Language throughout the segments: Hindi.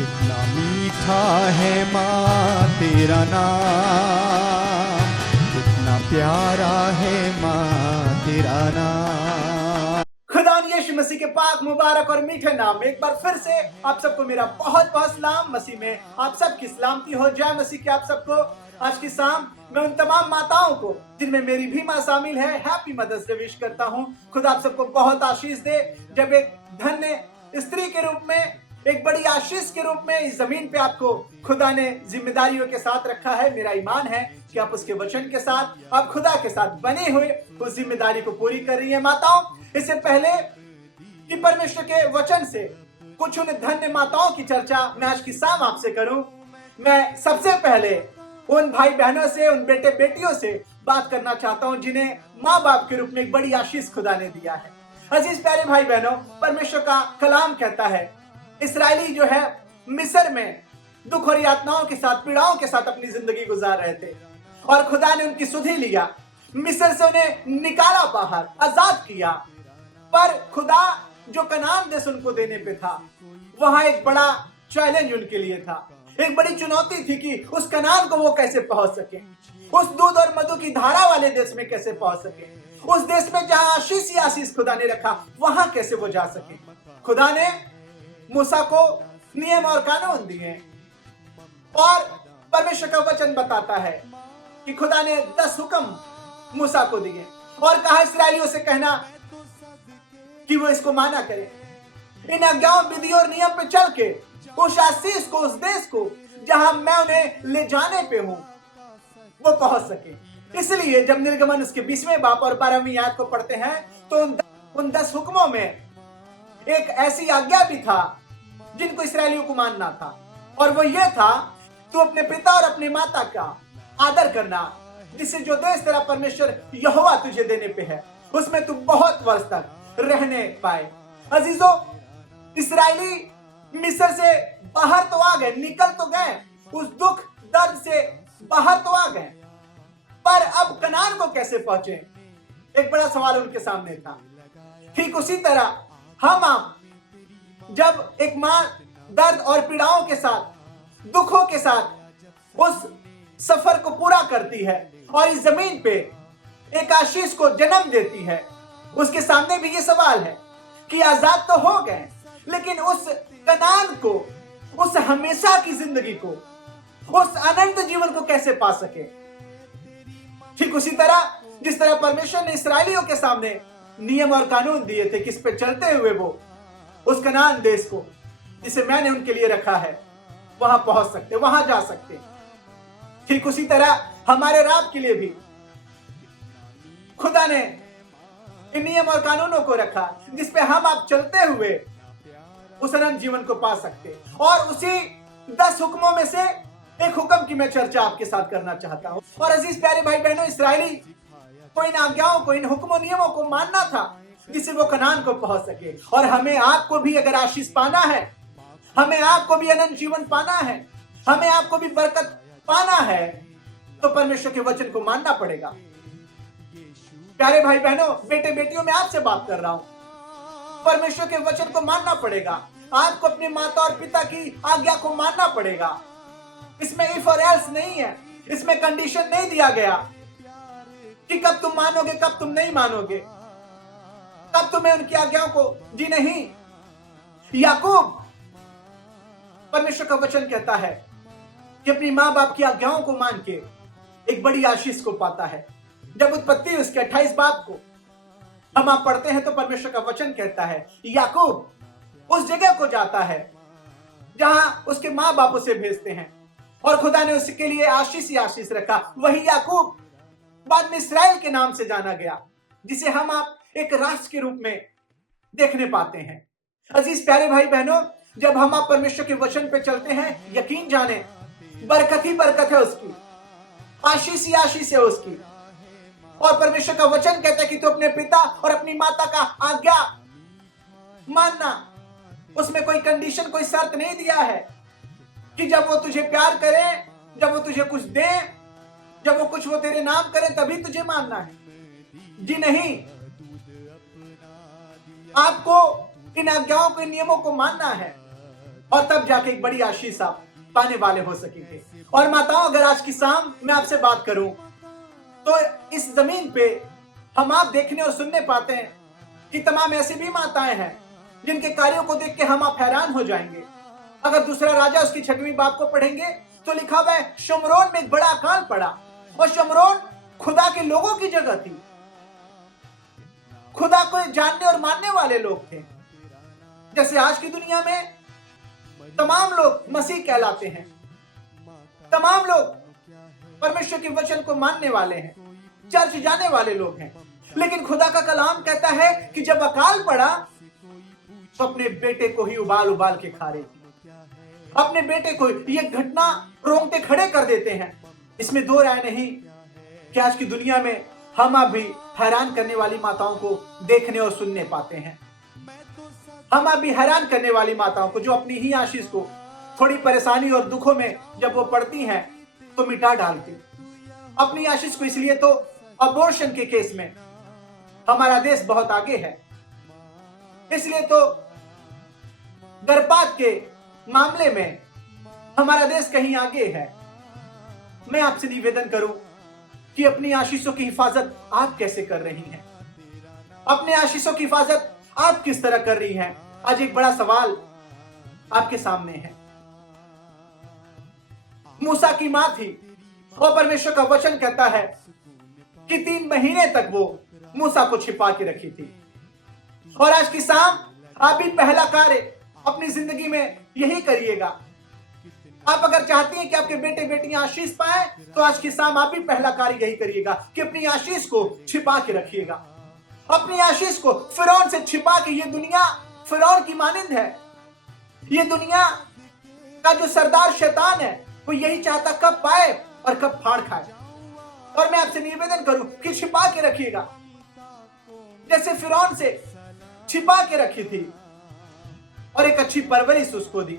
कितना मीठा है माँ तेरा नाम, कितना प्यारा है माँ तेरा नाम। खुदा यीशु मसीह के पाक मुबारक और मीठे नाम में एक बार फिर से आप सबको मेरा बहुत बहुत सलाम। मसीह में आप सबकी सलामती हो। जय मसीह के आप सबको। आज की शाम मैं उन तमाम माताओं को जिनमें मेरी भी माँ शामिल है हैप्पी मदर्स डे विश करता हूँ। खुदा आप सबको बहुत आशीष दे। जब एक धन्य स्त्री के रूप में, एक बड़ी आशीष के रूप में इस जमीन पे आपको खुदा ने जिम्मेदारियों के साथ रखा है, मेरा ईमान है कि आप उसके वचन के साथ, आप खुदा के साथ बने हुए उस जिम्मेदारी को पूरी कर रही है। माताओं, इससे पहले कि परमेश्वर के वचन से कुछ उन धन्य माताओं की चर्चा मैं आज की शाम आपसे करूं, मैं सबसे पहले उन भाई बहनों से, उन बेटे बेटियों से बात करना चाहता हूं जिन्हें माँ बाप के रूप में एक बड़ी आशीष खुदा ने दिया है। अजीज प्यारे भाई बहनों, परमेश्वर का कलाम कहता है इस्राएली जो है मिस्र में दुख और यातनाओं के साथ, पीड़ाओं के साथ अपनी जिंदगी गुजार रहे थे और खुदा ने उनकी सुधि लिया, मिस्र से उन्हें निकाला बाहर, आजाद किया। पर खुदा जो कनान देश उनको देने पे था, वहां एक बड़ा चैलेंज उनके लिए था, एक बड़ी चुनौती थी कि उस कनान को वो कैसे पहुंच सके, उस दूध और मधु की धारा वाले देश में कैसे पहुंच सके, उस देश में जहां आशीष ही आशीष खुदा ने रखा वहां कैसे वो जा सके। खुदा ने मूसा को नियम और कानून दिए और परमेश्वर का वचन बताता है कि खुदा ने 10 हुक्म मूसा को दिए और कहा इस्राएलियों से कहना कि वो इसको माना करें, इन आज्ञाओं, विधि और नियम पे चल के उस आशीष को, उस देश को जहां मैं उन्हें ले जाने पे हूं, वो पहुंच सके। इसलिए जब निर्गमन उसके 20वें बाब और 12वीं आयत को पढ़ते हैं तो उन 10 हुक्मों में एक ऐसी आज्ञा भी था जिनको इस्राएलियों को मानना था, और वो ये था, तू अपने पिता और अपनी माता का आदर करना, जिससे जो देश तेरा परमेश्वर यहोवा तुझे देने पे है उसमें तू बहुत वर्ष तक रहने पाए। अजीजों, इस्राएली मिस्र से बाहर तो आ गए, निकल तो गए, उस दुख दर्द से बाहर तो आ गए, पर अब कनान को कैसे पहुंचे, एक बड़ा सवाल उनके सामने था। ठीक उसी तरह हम आप जब एक मां दर्द और पीड़ाओं के साथ, दुखों के साथ उस सफर को पूरा करती है और इस जमीन पे एक आशीष को जन्म देती है, उसके सामने भी ये सवाल है कि आजाद तो हो गए, लेकिन उस कनान को, उस हमेशा की जिंदगी को, उस अनंत जीवन को कैसे पा सके। ठीक उसी तरह जिस तरह परमेश्वर ने इस्राएलियों के सामने नियम और कानून दिए थे कि इस पे चलते हुए वो उस कनान देश को जिसे मैंने उनके लिए रखा है वहां पहुंच सकते, वहां जा सकते। ठीक उसी तरह हमारे राब के लिए भी खुदा ने इन नियम और कानूनों को रखा जिसपे हम आप चलते हुए उस अनंत जीवन को पा सकते। और उसी 10 हुक्मों में से एक हुक्म की मैं चर्चा आपके साथ करना चाहता हूं। और अजीज प्यारे भाई बहनों, इस्राएली को इन आज्ञाओं को, इन हुक्मों नियमों को मानना था जिससे वो कनान को पहुंच सके। और हमें आपको भी अगर आशीष पाना है, हमें आपको भी अनंत जीवन पाना है, हमें आपको भी बरकत पाना है, तो परमेश्वर के वचन को मानना पड़ेगा। प्यारे भाई बहनों, बेटे बेटियों, मैं आपसे बात कर रहा हूं। परमेश्वर के वचन को मानना पड़ेगा, आपको अपने माता और पिता की आज्ञा को मानना पड़ेगा। इसमें इफ और एल्स नहीं है, इसमें कंडीशन नहीं दिया गया कि कब तुम मानोगे, कब तुम नहीं मानोगे, कब तुम्हें उनकी आज्ञाओं को जी नहीं। याकूब, परमेश्वर का वचन कहता है कि अपनी मां बाप की आज्ञाओं को मान के एक बड़ी आशीष को पाता है। जब उत्पत्ति उसके 28 बाब को हम आप पढ़ते हैं तो परमेश्वर का वचन कहता है याकूब उस जगह को जाता है जहां उसके मां बाप उसे भेजते हैं और खुदा ने उसके लिए आशीष ही आशीष रखा। वही याकूब बाद में इस्राएल के नाम से जाना गया, जिसे हम आप एक राष्ट्र के रूप में देखने पाते हैं। अजीज प्यारे भाई बहनों, जब हम आप परमेश्वर के वचन पे चलते हैं, यकीन जाने बरकत ही बरकत है उसकी, आशीष ही आशीष है उसकी। और परमेश्वर का वचन कहता है कि तू अपने पिता और अपनी माता का आज्ञा मानना। उसमें कोई कंडीशन, कोई शर्त नहीं दिया है कि जब वो तुझे प्यार करें, जब वो तुझे कुछ दें, जब वो कुछ वो तेरे नाम करें तभी तुझे मानना है। जी नहीं, आपको इन आज्ञाओं के नियमों को मानना है। और तब जाके एक बड़ी आशीष आप पाने वाले हो सकेंगे। और माताओं, अगर आज की शाम मैं आपसे बात करूं तो इस जमीन पे हम आप देखने और सुनने पाते हैं कि तमाम ऐसी भी माताएं हैं जिनके कार्यों को देख के हम आप हैरान हो जाएंगे। अगर दूसरा राजा उसकी 6वीं बाब को पढ़ेंगे तो लिखा हुआ है शमरोन में एक बड़ा अकाल पड़ा, और शमरोन खुदा के लोगों की जगह थी। खुदा को जानने और मानने वाले लोग थे। जैसे आज की दुनिया में तमाम लोग मसीह कहलाते हैं, तमाम लोग परमेश्वर के वचन को मानने वाले हैं, चर्च जाने वाले लोग हैं, लेकिन खुदा का कलाम कहता है कि जब अकाल पड़ा तो अपने बेटे को ही उबाल उबाल के खा रही थी। अपने बेटे को ये घटना रोंगटे खड़े कर देते हैं। इसमें दो राय नहीं कि आज की दुनिया में हम आप भी हैरान करने वाली माताओं को देखने और सुनने पाते हैं। हम आप भी हैरान करने वाली माताओं को जो अपनी ही आशीष को थोड़ी परेशानी और दुखों में जब वो पड़ती हैं तो मिटा डालती अपनी आशीष को। इसलिए तो अबॉर्शन के केस में हमारा देश बहुत आगे है, इसलिए तो गर्भपात के मामले में हमारा देश कहीं आगे है। मैं आपसे निवेदन करूं कि अपनी आशीषों की हिफाजत आप कैसे कर रही हैं? अपने आशीषों की हिफाजत आप किस तरह कर रही हैं? आज एक बड़ा सवाल आपके सामने है। मूसा की मां थी और परमेश्वर का वचन कहता है कि 3 महीने तक वो मूसा को छिपा के रखी थी। और आज की शाम आप भी पहला कार्य अपनी जिंदगी में यही करिएगा। आप अगर चाहती हैं कि आपके बेटे बेटियां आशीष पाए तो आज की शाम आप भी पहला कार्य यही करिएगा कि अपनी आशीष को छिपा के रखिएगा। अपनी आशीष को फिरौन से छिपा के, ये दुनिया फिरौन की मानिंद है। ये दुनिया का जो सरदार शैतान है वो यही चाहता कब पाए और कब फाड़ खाए। और मैं आपसे निवेदन करूं कि छिपा के रखिएगा, जैसे फिरौन से छिपा के रखी थी और एक अच्छी परवरिश उसको दी।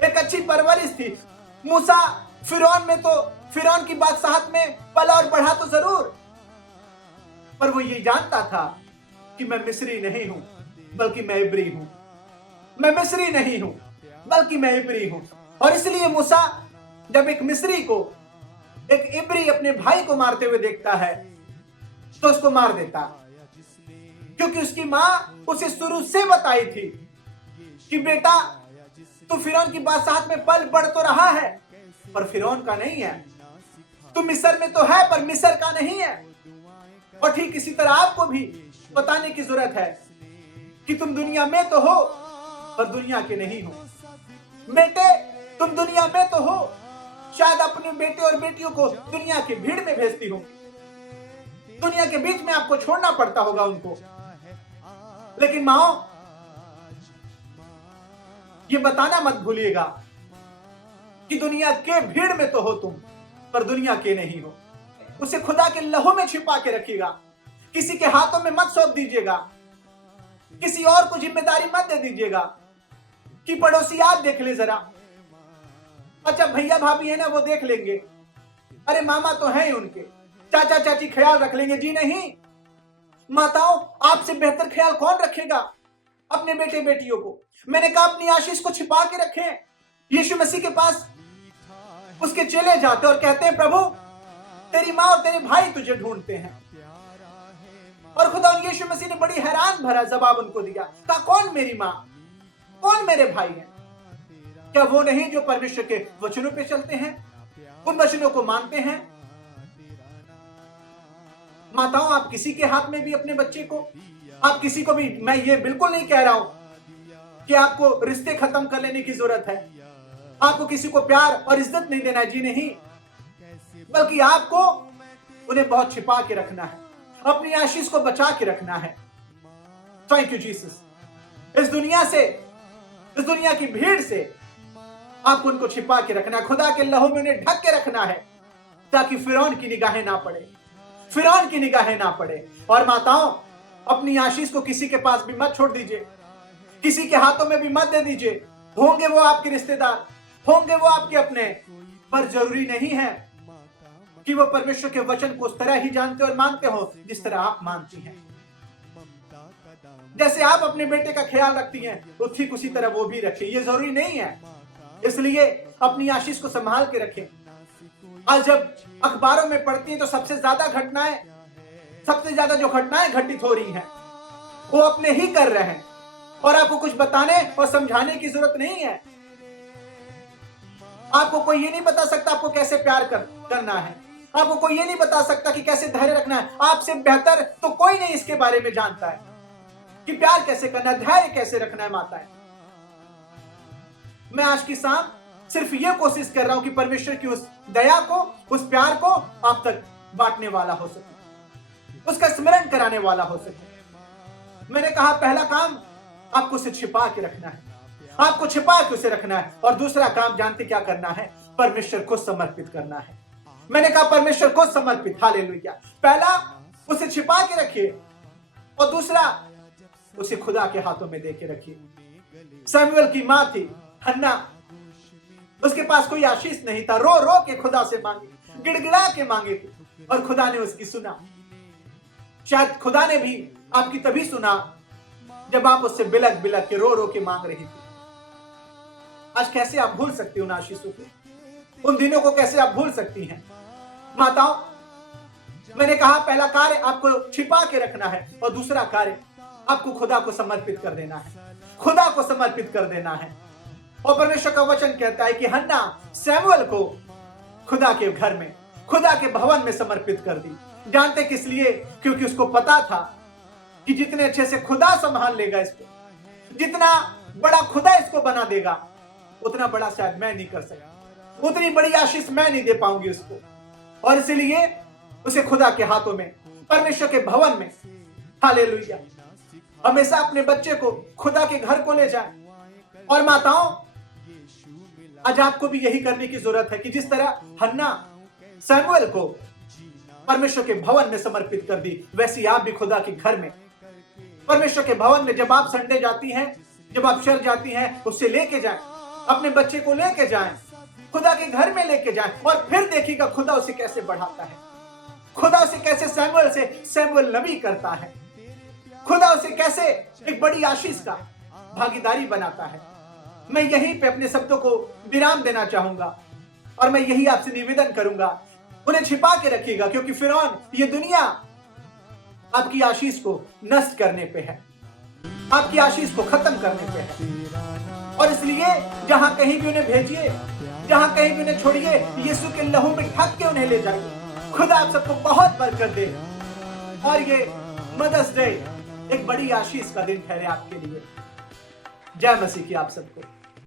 एक अच्छी परवरिश थी। मूसा फिरौन में तो फिरौन की बादशाहत में पला और बढ़ा तो जरूर, पर वो ये जानता था कि मैं मिस्री नहीं हूं बल्कि मैं इब्री हूं। मैं मिस्री नहीं हूं बल्कि मैं इब्री हूं। और इसलिए मूसा जब एक मिस्री को, एक इब्री अपने भाई को मारते हुए देखता है तो उसको मार देता, क्योंकि उसकी मां उसे शुरू से बताई थी कि बेटा तू फिरौन की बादशाहत में पल बढ़ तो रहा है पर फिरौन का नहीं है। तू मिस्र में तो है पर मिस्र का नहीं है। और ठीक इसी तरह आपको भी बताने की जरूरत है कि तुम दुनिया में तो हो पर दुनिया के नहीं हो। बेटे तुम दुनिया में तो हो, शायद अपने बेटे और बेटियों को दुनिया की भीड़ में भेजती हो, दुनिया के बीच में आपको छोड़ना पड़ता होगा उनको, लेकिन माओ ये बताना मत भूलिएगा कि दुनिया के भीड़ में तो हो तुम पर दुनिया के नहीं हो। उसे खुदा के लहू में छिपा के रखिएगा। किसी के हाथों में मत सौंप दीजिएगा, किसी और को जिम्मेदारी मत दे दीजिएगा कि पड़ोसी आप देख ले जरा, अच्छा भैया भाभी है ना वो देख लेंगे, अरे मामा तो है ही उनके, चाचा चाची ख्याल रख लेंगे। जी नहीं माताओं, आपसे बेहतर ख्याल कौन रखेगा अपने बेटे बेटियों को? मैंने कहा अपनी आशीष को छिपा के रखें। यीशु मसीह के पास उसके चेले जाते और कहते हैं प्रभु तेरी माँ और तेरे भाई तुझे ढूंढते हैं। और खुदा यीशु मसीह ने बड़ी हैरान भरा जवाब उनको दिया, कहा कौन मेरी माँ, कौन मेरे भाई हैं? क्या वो नहीं जो परमेश्वर के वचनों पे चलते हैं, उन वचनों को मानते हैं? माताओं, आप किसी के हाथ में भी अपने बच्चे को, आप किसी को भी, मैं ये बिल्कुल नहीं कह रहा हूं कि आपको रिश्ते खत्म कर लेने की जरूरत है, आपको किसी को प्यार और इज्जत नहीं देना है, जी नहीं, बल्कि आपको उन्हें बहुत छिपा के रखना है, अपनी आशीष को बचा के रखना है। Thank you Jesus. इस दुनिया से, इस दुनिया की भीड़ से आपको उनको छिपा के रखना है, खुदा के लहू में उन्हें ढक के रखना है ताकि फिरौन की निगाहें ना पड़े, फिरौन की निगाहें ना पड़े। और माताओं, अपनी आशीष को किसी के पास भी मत छोड़ दीजिए, किसी के हाथों में भी मत दे दीजिए। होंगे वो आपके रिश्तेदार, होंगे वो आपके अपने, पर जरूरी नहीं है कि वो परमेश्वर के वचन को उस तरह ही जानते और मानते हो जिस तरह आप मानती हैं। जैसे आप अपने बेटे का ख्याल रखती हैं तो ठीक उसी तरह वो भी रखे। ये जरूरी नहीं है, इसलिए अपनी आशीष को संभाल के रखें। आज जब अखबारों में पढ़ती हैं तो सबसे ज्यादा जो घटनाएं घटित हो रही हैं वो अपने ही कर रहे हैं, और आपको कुछ बताने और समझाने की जरूरत नहीं है। आपको कोई ये नहीं बता सकता आपको कैसे प्यार करना है, आपको कोई ये नहीं बता सकता कि कैसे धैर्य रखना है। आपसे बेहतर तो कोई नहीं इसके बारे में जानता है कि प्यार कैसे करना है, धैर्य कैसे रखना है। माताएं, मैं आज की शाम सिर्फ ये कोशिश कर रहा हूं कि परमेश्वर की उस दया को, उस प्यार को आप तक बांटने वाला हो सके, उसका स्मरण कराने वाला हो सके। मैंने कहा पहला काम आपको उसे छिपा के रखना है, आपको छिपा के उसे रखना है, और दूसरा काम जानते क्या करना है? परमेश्वर को समर्पित करना है। मैंने कहा परमेश्वर को समर्पित, हालेलुया। पहला उसे छिपा के रखिए, और दूसरा उसे खुदा के हाथों में दे के रखिए। सैमुअल की मां थी हन्ना, उसके पास कोई आशीष नहीं था, रो रो के खुदा से मांगी, गिड़गिड़ा के मांगे थे, और खुदा ने उसकी सुना। शायद खुदा ने भी आपकी तभी सुना जब आप उससे बिलक बिलक के रो रो के मांग रही थी। आज कैसे आप भूल सकती हो उन आशीषों को, उन दिनों को कैसे आप भूल सकती हैं? माताओं, मैंने कहा पहला कार्य आपको छिपा के रखना है, और दूसरा कार्य आपको खुदा को समर्पित कर देना है, खुदा को समर्पित कर देना है। और परमेश्वर का वचन कहता है कि हन्ना सैमुअल को खुदा के घर में, खुदा के भवन में समर्पित कर दी। जानते किस लिए? क्योंकि उसको पता था कि जितने अच्छे से खुदा संभाल लेगा इसको, जितना बड़ा खुदा इसको बना देगा, उतना बड़ा शायद मैं नहीं कर सकता, उतनी बड़ी आशीष मैं नहीं दे पाऊंगी उसको। और इसलिए उसे खुदा के हाथों में, परमेश्वर के भवन में, हालेलुया, हमेशा अपने बच्चे को खुदा के घर को ले जाए। और माताओं, आज आपको भी यही करने की जरूरत है कि जिस तरह हन्ना सैमुअल को परमेश्वर के भवन में समर्पित कर दी, वैसे आप भी खुदा के घर में, परमेश्वर के भवन में जब आप संडे जाती हैं, जब आप चर्च जाती हैं, उससे लेके जाएं, अपने बच्चे को लेके जाएं, खुदा के घर में लेके जाएं, और फिर देखिएगा खुदा उसे कैसे बढ़ाता है, खुदा उसे कैसे सैमुअल से सैमुअल नबी करता है, खुदा उसे कैसे एक बड़ी आशीष का भागीदारी बनाता है। मैं यहीं पे अपने शब्दों को विराम देना चाहूंगा, और मैं यही आपसे निवेदन करूंगा, उन्हें छिपा के रखिएगा, क्योंकि फिरौन, ये दुनिया आपकी आशीष को नष्ट करने पे है, आपकी आशीष को खत्म करने पे है। और इसलिए जहां कहीं भी उन्हें भेजिए, जहां कहीं भी उन्हें छोड़िए, यीशु के लहू में ढक के उन्हें ले जाइए। खुदा आप सबको बहुत बरकत दे, और ये मदर्स डे एक बड़ी आशीष का दिन ठहरे आपके लिए। जय मसीह की आप सबको।